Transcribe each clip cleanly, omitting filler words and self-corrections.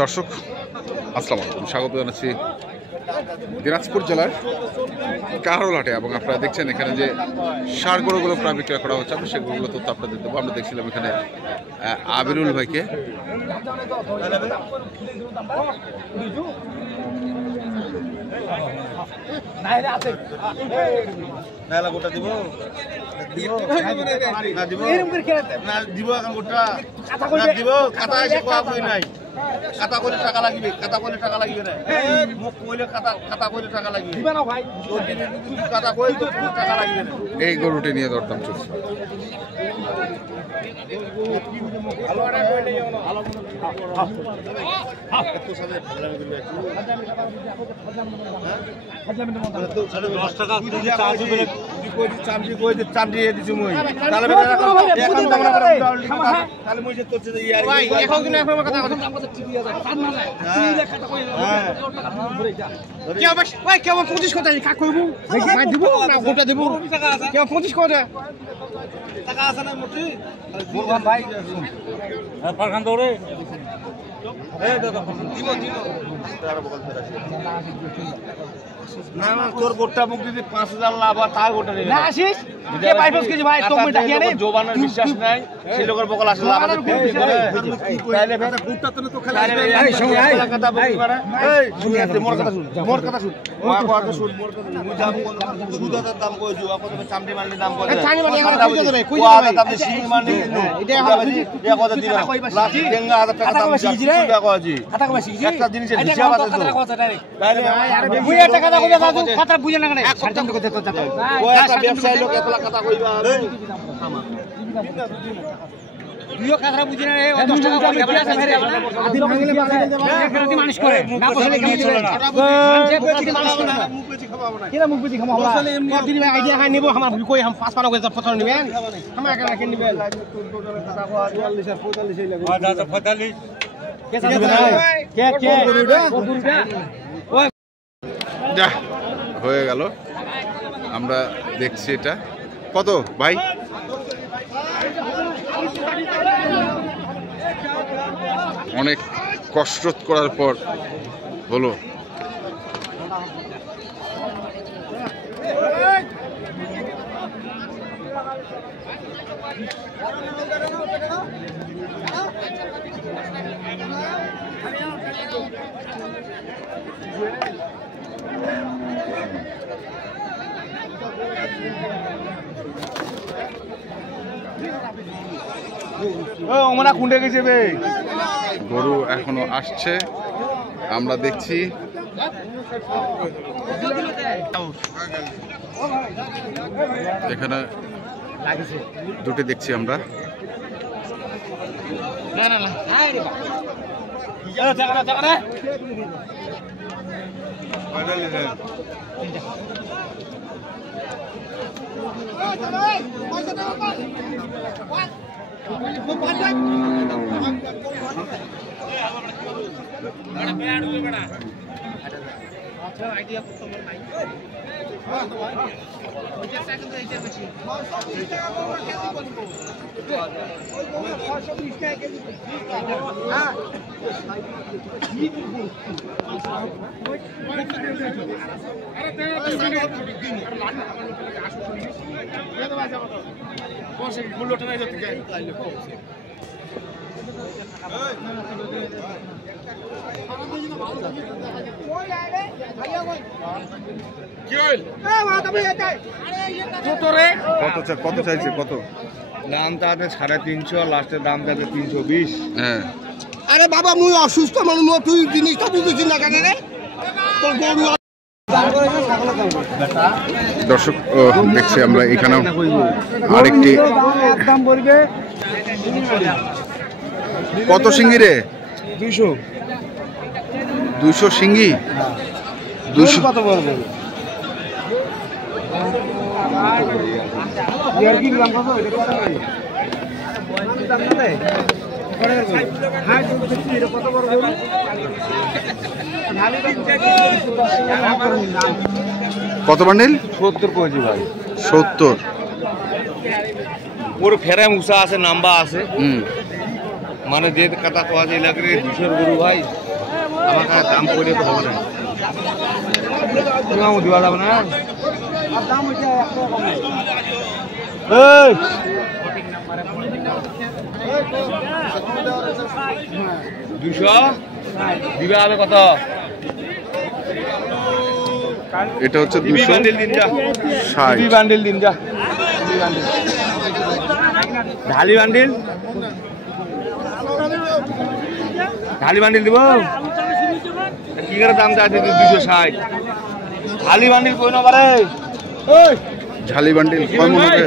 দর্শক আসসালামু আলাইকুম, স্বাগত জানাচ্ছি দিনাজপুর জেলার কাহারোলহাটে। এবং আপনারা দেখছেন এখানে যে ষাঁড় গরুগুলো প্রায় বিক্রয় করা হচ্ছে, আমরা সেই গরুগুলো তথ্য আপনাদের দেবো। আমরা দেখছিলাম এখানে আবিরুল ভাইকে। খাতা করে টাকা লাগবে, খাতা করে টাকা লাগবে না, মুখ কইলে খাতা করে টাকা লাগবে, খাতা কই তো টাকা লাগবে না। এই গরুটি নিয়ে দরদাম চলছে। কেমন 25 কথা কাক কইব দিব না গোটা দিব কেমন 25 কথা টাকা আছে না মোটি বলবান ভাই ফারখান দৌড়ে এই দাদা দিব দিব তার বকল ফেরাছি না না তোর গোটা মুখ যদি 5000 লাভ আর তা গোটা নেবে না আসিস কে 22 কেজি ভাই তুমি ডাকিয়ে নে জোবানের বিশ্বাস নাই সেই লোকের বকল আসলে লাভ আছে তাইলে ভাই গোটা তো খালি এই শুন এই কথা বলি পারে এই শুন মোর কথা শুন ওয়া কথা শুন মোর কথা মুই দাম সুদাদার দাম কই জুয়া কত চামড়ি মারলি দাম কই চামড়ি মারলি এখন কই ধরে কই যাবে দাম সিং মারলি এটা হবে এটা কথা দিবা লাস্ট টেঙ্গা 1000 টাকা দাম সুদা কইজি খাতা কই শিখছি একটা জিনিসের হিসাব আছে তো কথা ডাইরেক্ট তাইলে মুই এটা কথা কইবা দাদু কথা বুঝে না কেন সারজন কইতে তো যাবে ওই একটা ব্যবসায়ী লোক এতলা কথা কইবা দুইও কথা বুঝি না 10 টাকা কম হবে আছে ভাই আদি ভাঙলে বাগাই দেব এখানে মানুষ করে না বসলে কেমন চলে না মানুষ বেশি মানুষ করে না মুখ বেশি খাওয়াবো না কেন মুখ বেশি খাওয়াবো বসলে এমনি দিন ভাই আইডিয়া খাই নেব আমরা কই हम 5 পানা করে পছন্দ নেবেন আমরা এখানে কেন নেবেন কথা কো 44 আর 45 লাগবে আচ্ছা 45 কে দিবেন কে গরুটা ওই যা হয়ে গেল। আমরা দেখছি এটা কত ভাই, অনেক কসরত করার পর হলো। গরু এখনো আসছে, আমরা দেখছি। এখানে দুটি দেখছি আমরা। কত চাইছে? কত দাম তাদের 350, লাস্টের দাম তাদের 320। হ্যাঁ আরে বাবা মুই অসুস্থ মানুষ, তুই জিনিসটা বুঝেছিস না কেন রে? তোর গরু দর্শক দেখছি আমরা এখানেও আরেকটি। কত সিঙ্গি রে? 200 সিঙ্গি। 200 কত বলবে? কত বান্ডিল? 70 কেজি ভাই। 70। ওর ফেরে মুসা আছে নাম্বা আছে মানে যে কথা কোয়া যায় লাগে 200 গরু ভাই আমাকে দাম করে তো হবে না নাও দিবা যাবে না আর দাম হইছে 1 টাকা কম এই 200 দিবা হবে কত এটা হচ্ছে 200 বান্ডিল দিন যা 60 বান্ডিল দিন যা ঢালি বান্ডিল দিব কি করে দাম চাইছে 260 ঢালি বান্ডিল কই না পারে ওই ঝালি বান্ডিল কয় মন হবে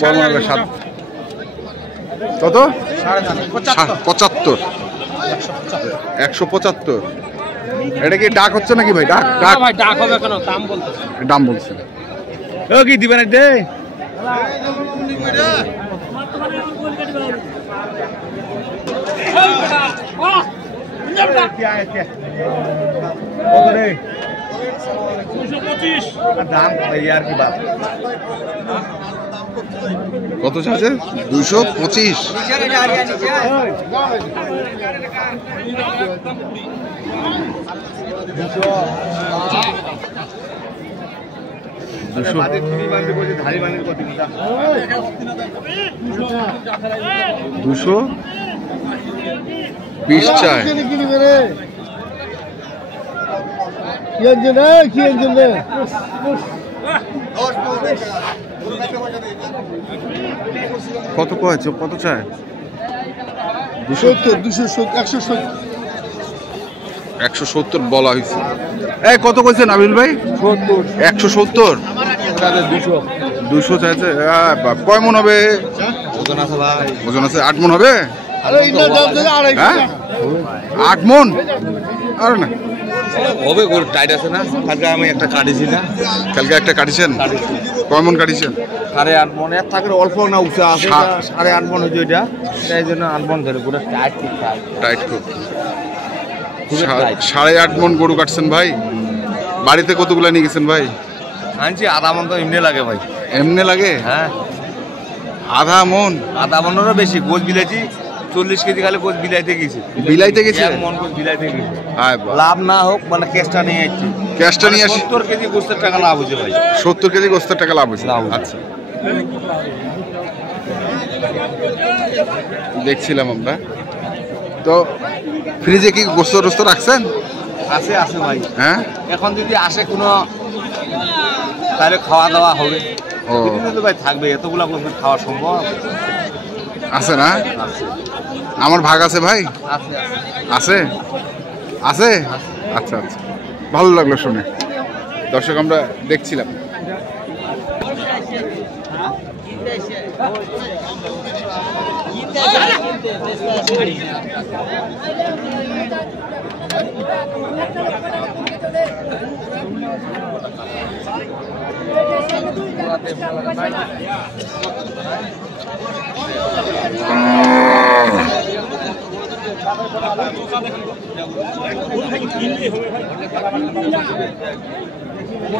কয় মন হবে 7 কত 75 175 এটা কি ডাক হচ্ছে নাকি ভাই ডাক ডাক ভাই ডাক হবে কেন দাম বলতেছে ও কি দিবেন দে কত চাচ্ছে 225 220 চায় কত কয়েছে কত চায় 170 বলা হয়েছে এই কত কইছেন আবিল ভাই 170 200 চাইছে কয় মন হবে ওজন আছে 8 মন হবে 8 মন আর না হবে গরু টাইট আছে না কালকে আমি একটা কাটিছি না কালকে একটা কাটিছেন কয় মন কাটিছেন 8.5 মন এর থাকে অল্প না উঁচা আছে 8.5 মন হইছে এটা তাই জন্য 8 মন ধরে পুরো টাইট খুব 8.5 মন গরু কাটছেন ভাই বাড়িতে কতগুলো নিয়ে গেছেন ভাই আনছি আধা মন তো এমনি লাগে ভাই এমনি লাগে হ্যাঁ আধা মনেরও বেশি গোছ বিলাইছি 40 কেজি খালি গোছ বিলাইতে গেছে মন গোছ বিলাইতে গেছে লাভ না হোক মানে ক্যাশটা নিয়ে আসছি ক্যাশটা নিয়ে আসি 70 কেজি গোস্তের টাকা লাভ হয়েছে ভাই 70 কেজি গোস্তের টাকা লাভ হয়েছে আচ্ছা দেখছিলাম আমরা তো ফ্রিজে কি গোস্ত টোস্ত রাখছেন আছে ভাই হ্যাঁ এখন যদি আসে কোনো তাহলে খাওয়া দাওয়া হবে ও কিন্তু ভাই থাকবে এতগুলা গোস্ত খাওয়া সম্ভব আছে না আমার ভাগ আছে ভাই আছে আছে আচ্ছা আচ্ছা ভালো লাগলো শুনে দর্শক আমরা দেখছিলাম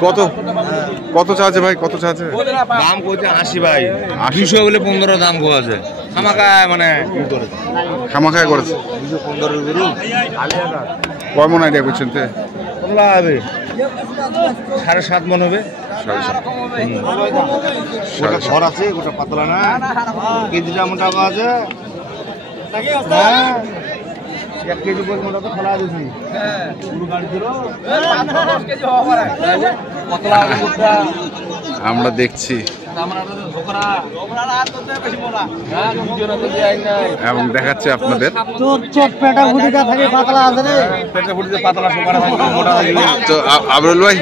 কত কত চাচ্ছে ভাই কত চাচ্ছে দাম কইতে 80 ভাই 200 বলে 15 দাম কোয়া আছে খামাকায় মানে খামাকায় করেছে 215 গরু কয় মন আইডিয়া করছেন তে কতলা হবে 7.5 মন হবে 7.5 ওটা ঘর আছে ওটা পাতলা না কেজিটা মোটা আছে হ্যাঁ 1 কেজি করে মোটা তো খোলা দিছি হ্যাঁ পুরো গাড়ি দিল 5-10 কেজি হওয়া পারে কতলা ওটা আমরা দেখছি এবং দেখাচ্ছে আপনাদের তো আবরুল ভাই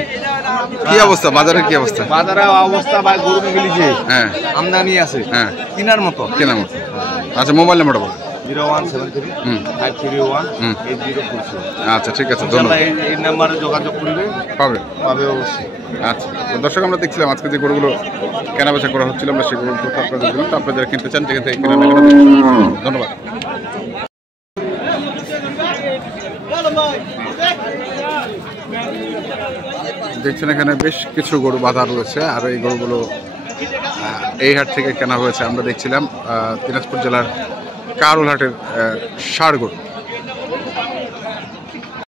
কি অবস্থা বাজারের কি অবস্থা ভাই গরু মিলিছে হ্যাঁ আমদানি আছে হ্যাঁ কেনার মতো আচ্ছা মোবাইল নাম্বারটা বলো 0173-531-8046 আচ্ছা ঠিক আছে ধন্যবাদ এই নাম্বারে যোগাযোগ করবে পাবে অবশ্যই আচ্ছা তো দর্শক আমরা দেখছিলাম আজকে যে গরুগুলো কেনাবেচা করা হচ্ছিল আমরা সেগুলো আপনাদের দিলাম তো আপনারা যারা কিনতে চান সেখান থেকে কিনে নেবেন ধন্যবাদ দেখছেন এখানে বেশ কিছু গরু বাঁধা রয়েছে আর এই গরুগুলো এই হাট থেকে কেনা হয়েছে। আমরা দেখছিলাম দিনাজপুর জেলার কারুল হাটের ষাঁড় গরু।